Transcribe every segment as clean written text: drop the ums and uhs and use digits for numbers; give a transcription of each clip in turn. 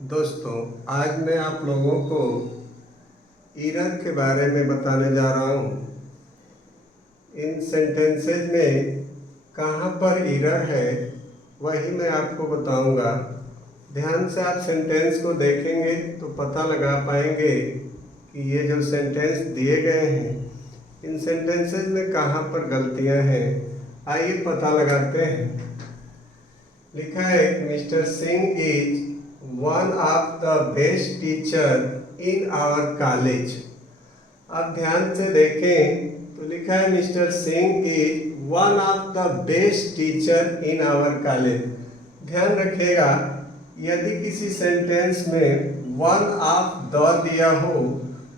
दोस्तों, आज मैं आप लोगों को एरर के बारे में बताने जा रहा हूँ। इन सेंटेंसेज में कहाँ पर एरर है वही मैं आपको बताऊँगा। ध्यान से आप सेंटेंस को देखेंगे तो पता लगा पाएंगे कि ये जो सेंटेंस दिए गए हैं इन सेंटेंसेज में कहाँ पर गलतियाँ हैं। आइए पता लगाते हैं। लिखा है mister Singh is one of the best teacher in our college. आप ध्यान से देखें तो लिखा है mister Singh is one of the best teacher in our college. ध्यान रखिएगा, यदि किसी सेंटेंस में वन ऑफ द दिया हो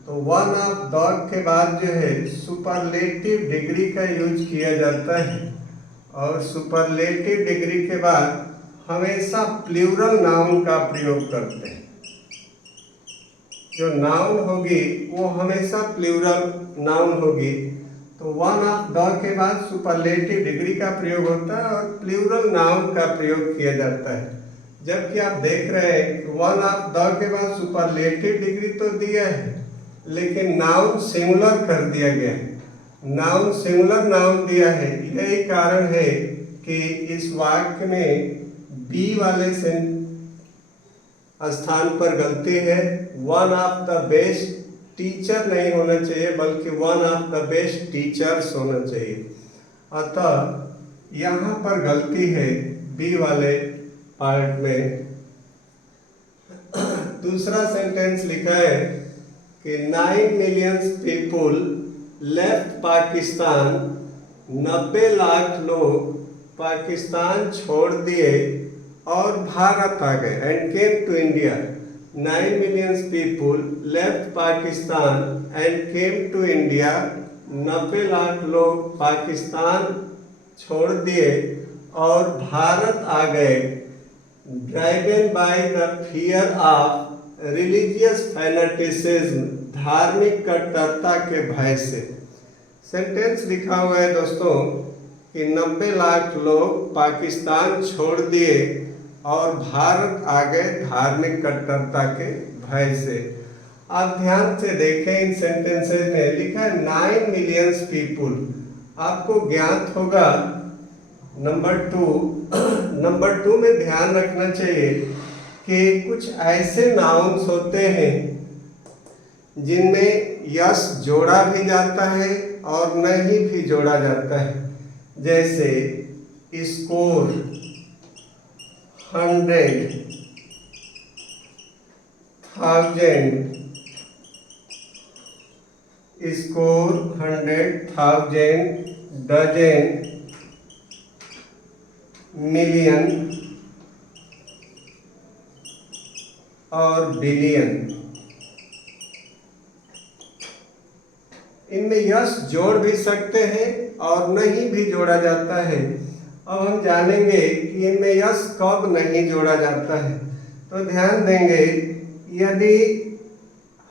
तो वन ऑफ द के बाद जो है सुपरलेटिव डिग्री का यूज किया जाता है और सुपरलेटिव डिग्री के बाद हमेशा प्लूरल नाउन का प्रयोग करते हैं। जो नाउन होगी वो हमेशा प्लूरल नाउन होगी, तो वन ऑफ द के बाद सुपरलेटिव डिग्री का प्रयोग होता है और प्लूरल नाउन का प्रयोग किया जाता है। जबकि आप देख रहे हैं कि वन ऑफ द के बाद सुपरलेटिव डिग्री तो दिया है लेकिन नाउन सिंगुलर कर दिया गया है। नाउन सिंगुलर नाउन दिया है, यही कारण है कि इस वाक्य में बी वाले स्थान पर गलती है। One of the best teacher नहीं होना चाहिए बल्कि one of the best teachers होना चाहिए। अतः यहाँ पर गलती है बी वाले पार्ट में। दूसरा सेंटेंस लिखा है कि 9 million people left Pakistan. 90 lakh लोग पाकिस्तान छोड़ दिए और भारत आ गए and came to India. 9 million people left Pakistan and came to India. 90 lakh लोग पाकिस्तान छोड़ दिए और भारत आ गए। Driven by the fear of religious fanaticism, धार्मिक कट्टरता के भय से। सेंटेंस लिखा हुआ है दोस्तों कि 90 लाख लोग पाकिस्तान छोड़ दिए और भारत आ गए धार्मिक कट्टरता के भय से। आप ध्यान से देखें, इन सेंटेंसेस में लिखा है 9 मिलियन पीपुल। आपको ज्ञात होगा नंबर टू में ध्यान रखना चाहिए कि कुछ ऐसे नाउन्स होते हैं जिनमें यस जोड़ा भी जाता है और नहीं भी जोड़ा जाता है। जैसे स्कोर, 100, 1000, स्कोर, 100, 1000, डजन, मिलियन और बिलियन। इनमें यस जोड़ भी सकते हैं और नहीं भी जोड़ा जाता है। अब हम जानेंगे कि इनमें यस कब नहीं जोड़ा जाता है। तो ध्यान देंगे, यदि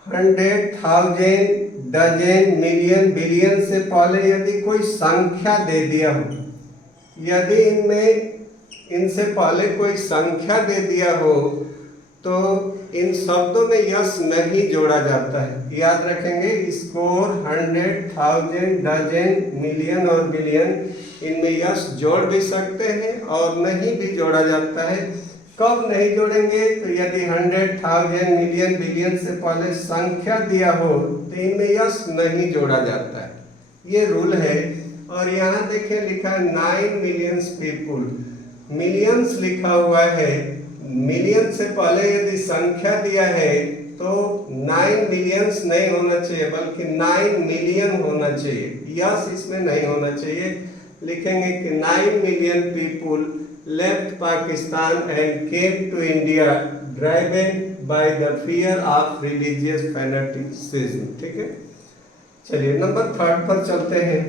100, 1000, डजन, मिलियन, बिलियन से पहले यदि कोई संख्या दे दिया हो, यदि इनसे पहले कोई संख्या दे दिया हो तो इन शब्दों में यस नहीं जोड़ा जाता है। याद रखेंगे, स्कोर, 100, 1000, डजन, मिलियन और बिलियन, इनमें यस जोड़ भी सकते हैं और नहीं भी जोड़ा जाता है। कब नहीं जोड़ेंगे? तो यदि 100, 1000, मिलियन, बिलियन से पहले संख्या दिया हो तो इनमें यस नहीं जोड़ा जाता है। ये रूल है। और यहाँ देखें, लिखा है 9 मिलियन पीपुल। मिलियंस लिखा हुआ है, मिलियन से पहले यदि संख्या दिया है तो 9 मिलियंस नहीं होना चाहिए बल्कि 9 मिलियन होना चाहिए। यस इसमें नहीं होना चाहिए। लिखेंगे कि 9 million people left Pakistan and came to India driven by the fear of religious fanaticism. ठीक है, चलिए नंबर 3 पर चलते हैं।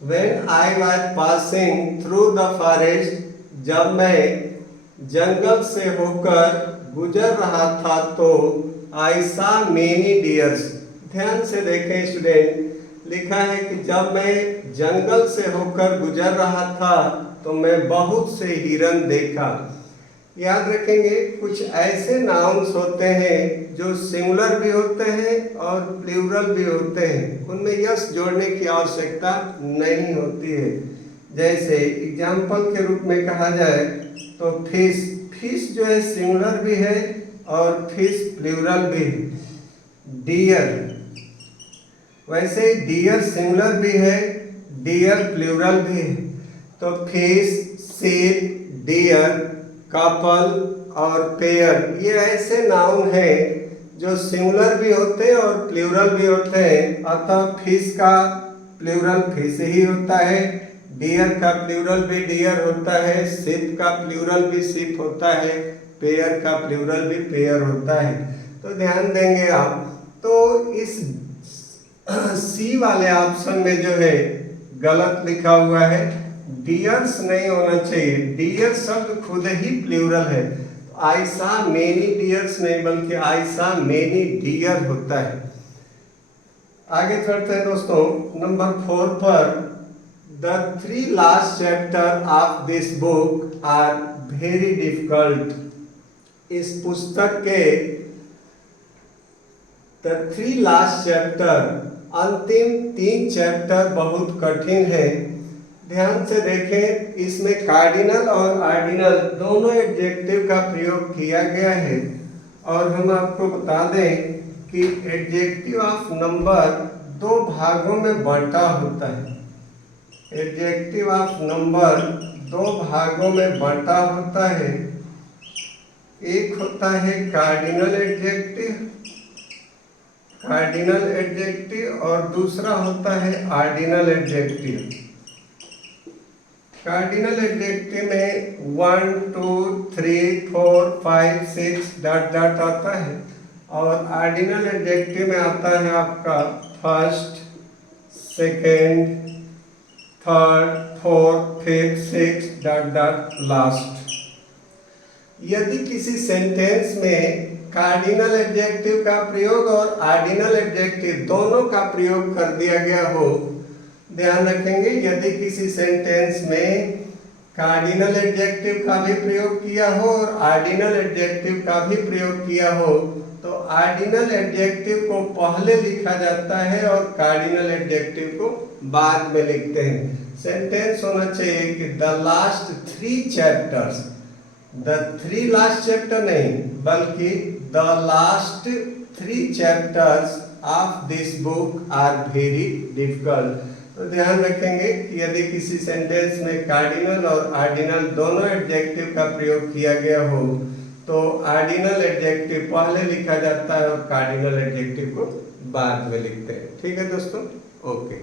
When I was passing through the forest, जब मैं जंगल से होकर गुजर रहा था तो I saw many deers। ध्यान से देखें स्टूडेंट, लिखा है कि जब मैं जंगल से होकर गुजर रहा था तो मैं बहुत से हिरन देखा। याद रखेंगे कुछ ऐसे नाउन्स होते हैं जो सिंगुलर भी होते हैं और प्लूरल भी होते हैं, उनमें यस जोड़ने की आवश्यकता नहीं होती है। जैसे एग्जाम्पल के रूप में कहा जाए तो फिश, फिश जो है सिंगुलर भी है और फिश प्लूरल भी है। डियर, वैसे डियर सिंगुलर भी है, डियर प्लूरल भी है। तो फिश, शिप, डियर, कपल और पेयर ये ऐसे नाउन हैं जो सिंगुलर भी होते हैं और प्लूरल भी होते हैं। अतः फिश का प्लूरल फिश ही होता है, डियर का प्लूरल भी डियर होता है, शिप का प्लूरल भी शिप होता है, पेयर का प्लूरल भी पेयर होता है। तो ध्यान देंगे आप। तो इस सी वाले ऑप्शन में जो है गलत लिखा हुआ है, डियर्स नहीं होना चाहिए। डियर शब्द खुद ही प्लूरल है, आई सा मेनी डियर्स नहीं बल्कि आई सा मेनी डियर होता है। आगे चलते हैं दोस्तों नंबर 4 पर। The 3 last chapter of this book are very difficult. इस पुस्तक के द 3 लास्ट चैप्टर, अंतिम 3 चैप्टर बहुत कठिन है। ध्यान से देखें, इसमें कार्डिनल और ऑर्डिनल दोनों एडजेक्टिव का प्रयोग किया गया है। और हम आपको बता दें कि एडजेक्टिव ऑफ नंबर 2 भागों में बांटा होता है। एडजेक्टिव ऑफ नंबर 2 भागों में बांटा होता है। एक होता है कार्डिनल एडजेक्टिव, कार्डिनल एडजेक्टिव, और दूसरा होता है ऑर्डिनल एडजेक्टिव। कार्डिनल एडजेक्टिव में 1 2 3 4 5 6 डॉट डॉट आता है और ऑर्डिनल एडजेक्टिव में आता है आपका first, second, third, fourth, fifth, six dot dot last. यदि किसी सेंटेंस में कार्डिनल एडजेक्टिव का प्रयोग और ऑर्डिनल एडजेक्टिव दोनों का प्रयोग कर दिया गया हो, ध्यान रखेंगे यदि किसी सेंटेंस में कार्डिनल एडजेक्टिव का भी प्रयोग किया हो और ऑर्डिनल एडजेक्टिव का भी प्रयोग किया हो, तो ऑर्डिनल एडजेक्टिव को पहले लिखा जाता है और कार्डिनल एडजेक्टिव को बाद में लिखते हैं। सेंटेंस होना चाहिए कि the last 3 chapters, the 3 last chapter नहीं बल्कि the last 3 chapters of this book are very difficult. तो ध्यान रखेंगे कि यदि किसी सेंटेंस में कार्डिनल और ऑर्डिनल दोनों एडजेक्टिव का प्रयोग किया गया हो तो ऑर्डिनल एडजेक्टिव पहले लिखा जाता है और कार्डिनल एडजेक्टिव को बाद में लिखते हैं। ठीक है दोस्तों, ओके।